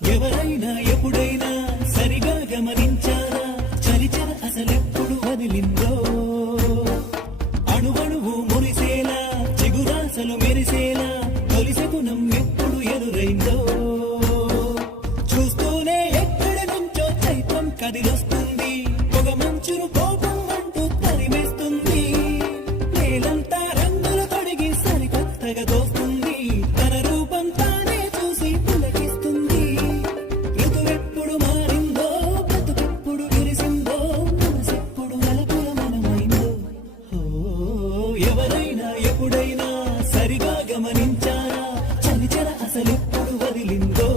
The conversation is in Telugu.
ఎవరైనా ఎప్పుడైనా సరిగా గమనించారా చలిచర అసలెప్పుడు వదిలిందో అణువణువు మురిసేలా చిగురాసలు మెరిసేలా తొలిసెగుణం ఎప్పుడు ఎదురైందో చూస్తూనే ఎక్కడి నుంచో చైత్రం కదిలొస్తుంది పొగ మంచును కోపం అంటూ తరిమేస్తుంది నేలంతా రంగులు తొడిగి సరికొత్తగా దోస్తుంది తన రూపం తానే చూసి పులకిస్తుంది ఋతువెప్పుడు మారిందో బ్రతుకెప్పుడు విరిసిందో మనసెప్పుడు నలుపుల మనమైందో ఎవరైనా ఎప్పుడైనా సరిగా గమనించారా చలిచర అసలెప్పుడు వదిలిందో